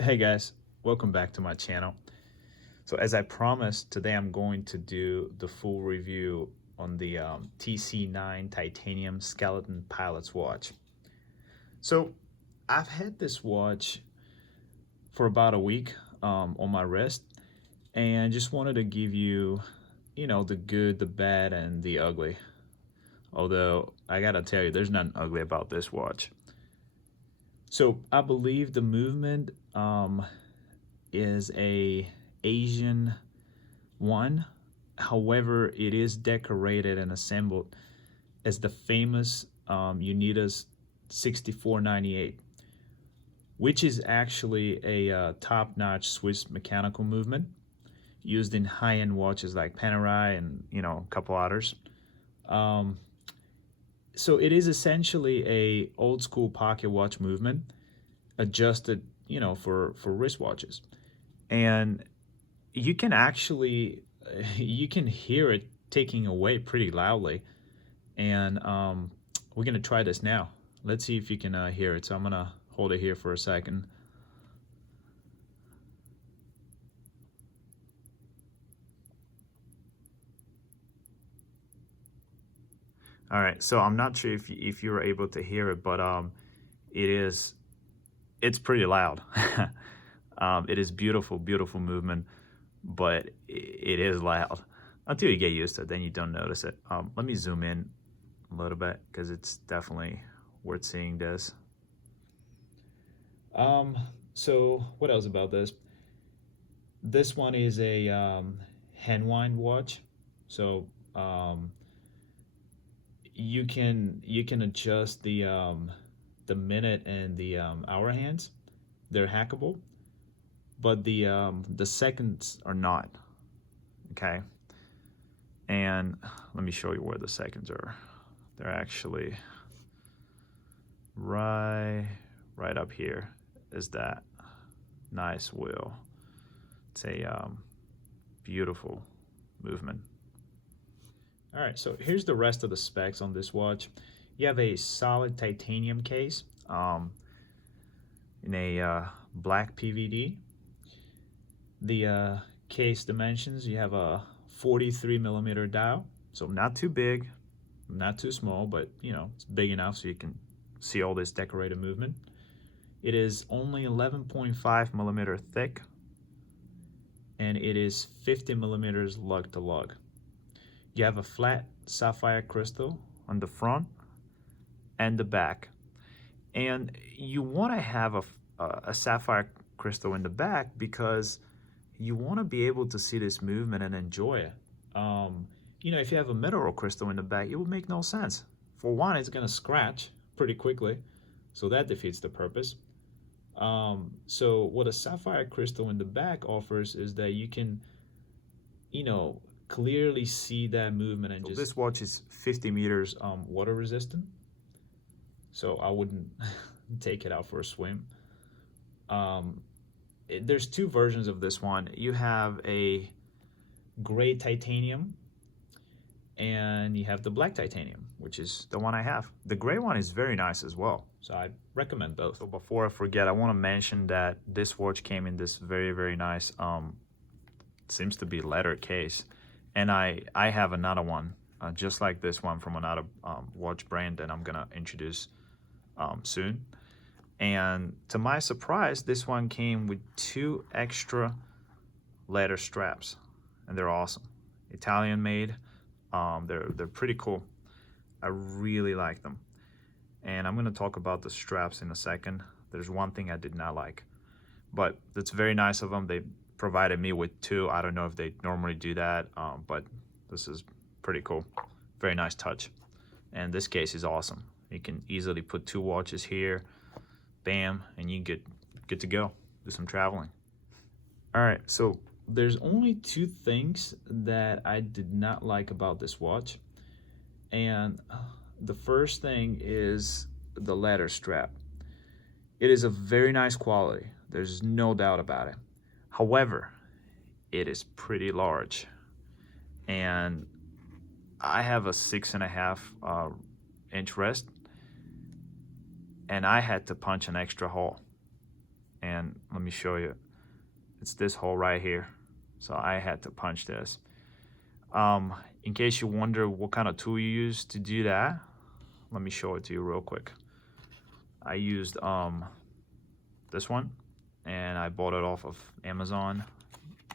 Hey guys, welcome back to my channel. So as I promised, today I'm going to do the full review on the TC-9 titanium skeleton pilot's watch. So I've had this watch for about a week on my wrist, and just wanted to give you, the good, the bad, and the ugly. Although I gotta tell you, there's nothing ugly about this watch. So I believe the movement is a Asian one. However, it is decorated and assembled as the famous Unitas 6498, which is actually a top-notch Swiss mechanical movement used in high-end watches like Panerai and a couple others. So it is essentially a old school pocket watch movement adjusted, for wristwatches. And you can actually you can hear it taking away pretty loudly. And we're gonna try this now. Let's see if you can hear it. So I'm gonna hold it here for a second. All right, so I'm not sure if you were able to hear it, but it's pretty loud. It is beautiful, beautiful movement, but it is loud until you get used to it. Then you don't notice it. Let me zoom in a little bit because it's definitely worth seeing this. So what else about this? This one is a hand wind watch, so you can adjust the minute and the hour hands. They're hackable, but the seconds are not. Okay, and let me show you where the seconds are. They're actually right up here. Is that nice wheel? It's a beautiful movement. All right, so here's the rest of the specs on this watch. You have a solid titanium case in a black PVD. The case dimensions, you have a 43 millimeter dial, so not too big, not too small, but it's big enough so you can see all this decorated movement. It is only 11.5 millimeter thick, and it is 50 millimeters lug to lug. You have a flat sapphire crystal on the front and the back, and you want to have a sapphire crystal in the back because you want to be able to see this movement and enjoy it. If you have a mineral crystal in the back, it would make no sense. For one, it's going to scratch pretty quickly, so that defeats the purpose. So what a sapphire crystal in the back offers is that you can, clearly see that movement. And so this watch is 50 meters water resistant, so I wouldn't take it out for a swim. There's two versions of this one. You have a gray titanium and you have the black titanium, which is the one I have. The gray one is very nice as well, so I recommend both. So before I forget, I want to mention that this watch came in this very, very nice seems to be leather case, and I have another one just like this one from another watch brand that I'm gonna introduce soon. And to my surprise, this one came with 2 extra leather straps, and they're awesome. Italian made. They're pretty cool. I really like them, and I'm gonna talk about the straps in a second. There's one thing I did not like, but it's very nice of them. They provided me with 2. I don't know if they normally do that, but this is pretty cool. Very nice touch, and this case is awesome. You can easily put 2 watches here, bam, and you get good to go, do some traveling. All right, so there's only 2 things that I did not like about this watch, and the first thing is the leather strap. It is a very nice quality, there's no doubt about it. However, it is pretty large, and I have a 6.5 inch wrist, and I had to punch an extra hole, and and let me show you. It's this hole right here. So I had to punch this. In case you wonder what kind of tool you use to do that, let me show it to you real quick. I used this one, and I bought it off of Amazon.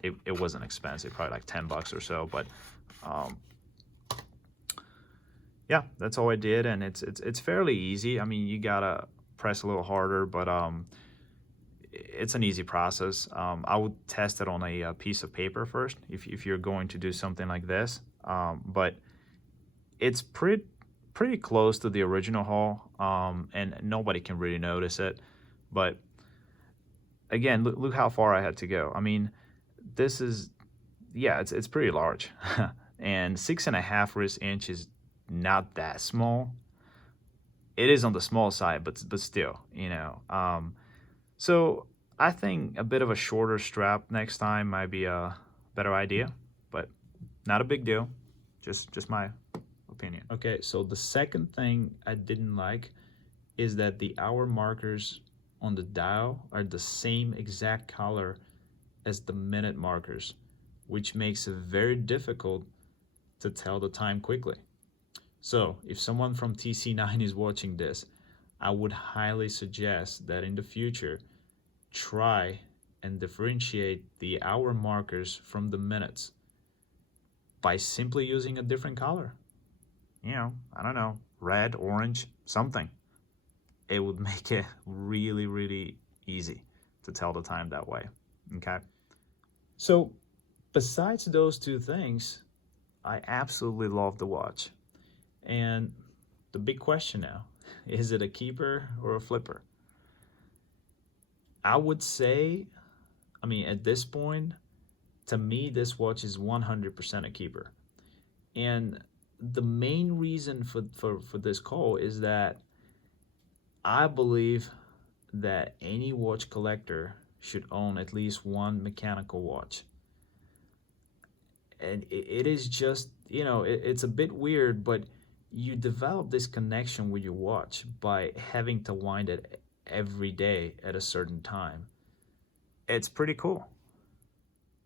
It wasn't expensive, probably like 10 bucks or so, but yeah, that's all I did, and it's fairly easy. I mean, you gotta press a little harder, but it's an easy process. I would test it on a piece of paper first if you're going to do something like this, but it's pretty close to the original hole, and nobody can really notice it. But again, look how far I had to go. I mean, this is, yeah, it's pretty large. And 6.5 wrist inch is not that small. It is on the small side, but still, you know. So I think a bit of a shorter strap next time might be a better idea, but not a big deal. Just my opinion. Okay, so the second thing I didn't like is that the hour markers on the dial are the same exact color as the minute markers, which makes it very difficult to tell the time quickly. So if someone from TC-9 is watching this, I would highly suggest that in the future, try and differentiate the hour markers from the minutes by simply using a different color. You know, I don't know, red, orange, something. It would make it really, really easy to tell the time that way, okay? So besides those two things, I absolutely love the watch. And the big question now, is it a keeper or a flipper? I would say, I mean, at this point, to me, this watch is 100% a keeper. And the main reason for this call is that I believe that any watch collector should own at least one mechanical watch. And it is just, you know, it's a bit weird, but you develop this connection with your watch by having to wind it every day at a certain time. It's pretty cool.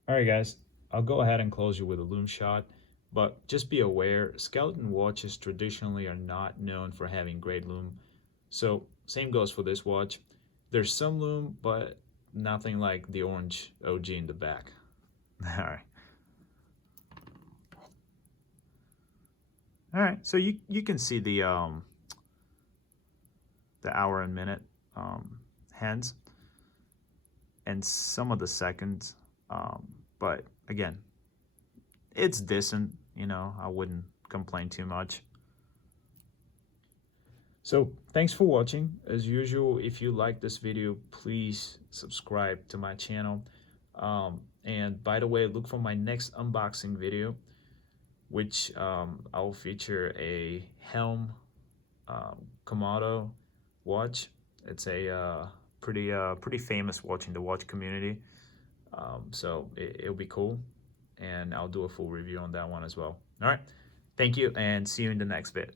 All right, guys, I'll go ahead and close you with a Lume Shot, but just be aware, skeleton watches traditionally are not known for having great lume. So same goes for this watch. There's some lume, but nothing like the orange OG in the back. All right. All right, so you can see the hour and minute hands and some of the seconds, but again, it's decent. You know, I wouldn't complain too much. So thanks for watching. As usual, if you like this video, please subscribe to my channel. And by the way, look for my next unboxing video, which I'll feature a Helm Komodo watch. It's a pretty famous watch in the watch community. So it'll be cool, and I'll do a full review on that one as well. All right, thank you, and see you in the next bit.